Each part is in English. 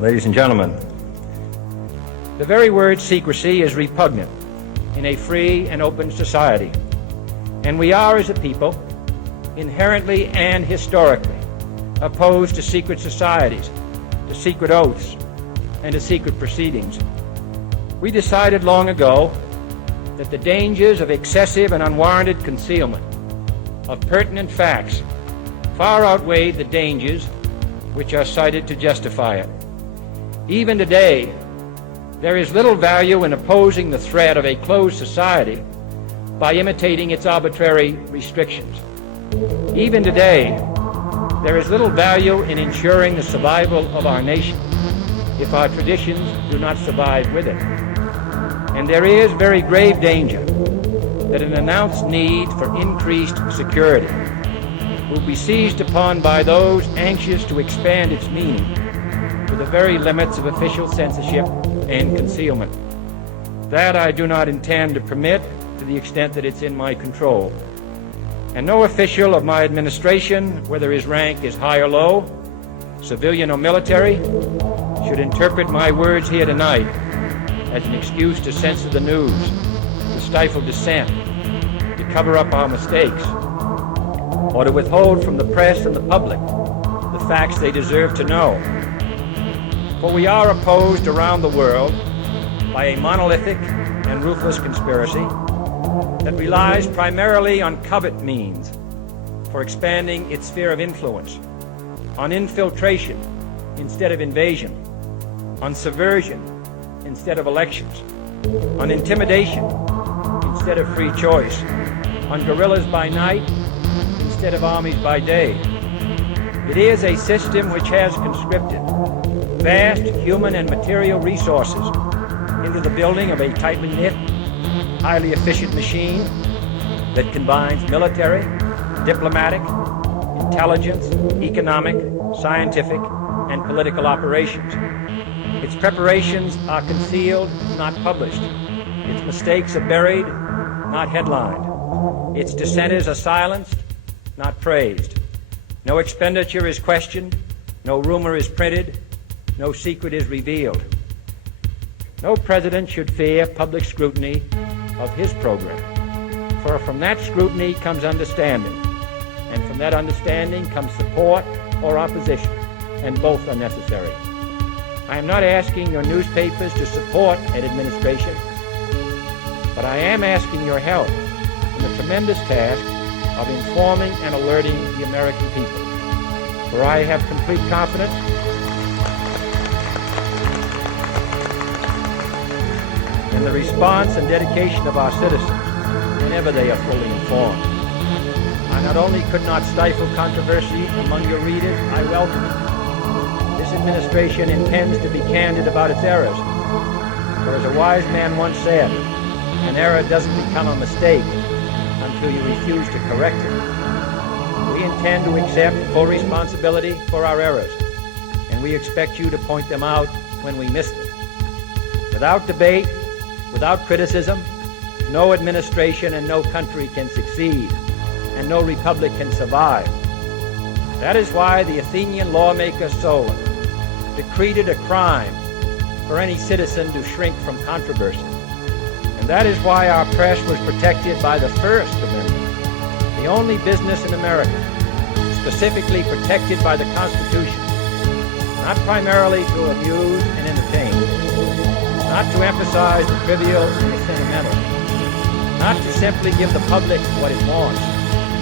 ladies and gentlemen, the very word secrecy is repugnant in a free and open society, and we are, as a people, inherently and historically opposed to secret societies, to secret oaths, and to secret proceedings. We decided long ago that the dangers of excessive and unwarranted concealment of pertinent facts far outweighed the dangers which are cited to justify it. Even today, there is little value in opposing the threat of a closed society by imitating its arbitrary restrictions. Even today, there is little value in ensuring the survival of our nation if our traditions do not survive with it. And there is very grave danger that an announced need for increased security will be seized upon by those anxious to expand its meaning to the very limits of official censorship and concealment. That I do not intend to permit to the extent that it's in my control. And no official of my administration, whether his rank is high or low, civilian or military, should interpret my words here tonight as an excuse to censor the news, to stifle dissent, to cover up our mistakes, or to withhold from the press and the public the facts they deserve to know. For we are opposed around the world by a monolithic and ruthless conspiracy that relies primarily on covert means for expanding its sphere of influence, on infiltration instead of invasion, on subversion instead of elections, on intimidation instead of free choice, on guerrillas by night instead of armies by day. It is a system which has conscripted vast human and material resources into the building of a tightly knit, highly efficient machine that combines military, diplomatic, intelligence, economic, scientific, and political operations. Its preparations are concealed, not published. Its mistakes are buried, not headlined. Its dissenters are silenced, not praised. No expenditure is questioned, no rumor is printed, no secret is revealed. No president should fear public scrutiny of his program, for from that scrutiny comes understanding, and from that understanding comes support or opposition, and both are necessary. I am not asking your newspapers to support an administration, but I am asking your help in the tremendous task of informing and alerting the American people. For I have complete confidence in the response and dedication of our citizens whenever they are fully informed. I not only could not stifle controversy among your readers, I welcome it. This administration intends to be candid about its errors. For as a wise man once said, an error doesn't become a mistake until you refuse to correct it. We intend to accept full responsibility for our errors, and we expect you to point them out when we miss them. Without debate, without criticism, no administration and no country can succeed, and no republic can survive. That is why the Athenian lawmaker Solon decreed it a crime for any citizen to shrink from controversy. And that is why our press was protected by the First Amendment, the only business in America specifically protected by the Constitution, not primarily to amuse and entertain, not to emphasize the trivial and the sentimental, not to simply give the public what it wants,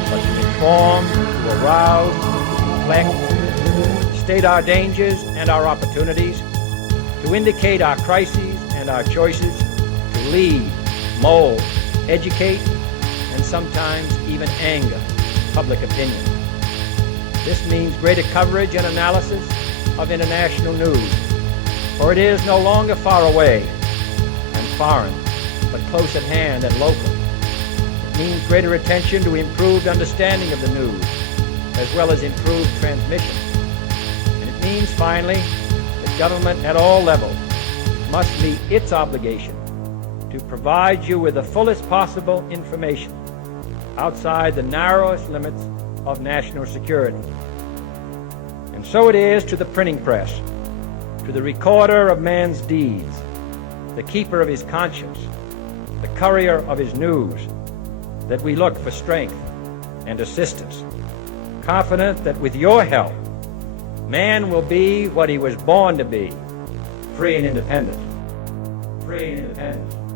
but to inform, to arouse, to reflect, to state our dangers and our opportunities, to indicate our crises and our choices, to lead, mold, educate, and sometimes even anger public opinion. This means greater coverage and analysis of international news, for it is no longer far away and foreign, but close at hand and local. It means greater attention to improved understanding of the news, as well as improved transmission. And it means, finally, that government at all levels must meet its obligation to provide you with the fullest possible information outside the narrowest limits of national security. And so it is to the printing press, to the recorder of man's deeds, the keeper of his conscience, the courier of his news, that we look for strength and assistance, confident that with your help, man will be what he was born to be, free and independent. Free and independent.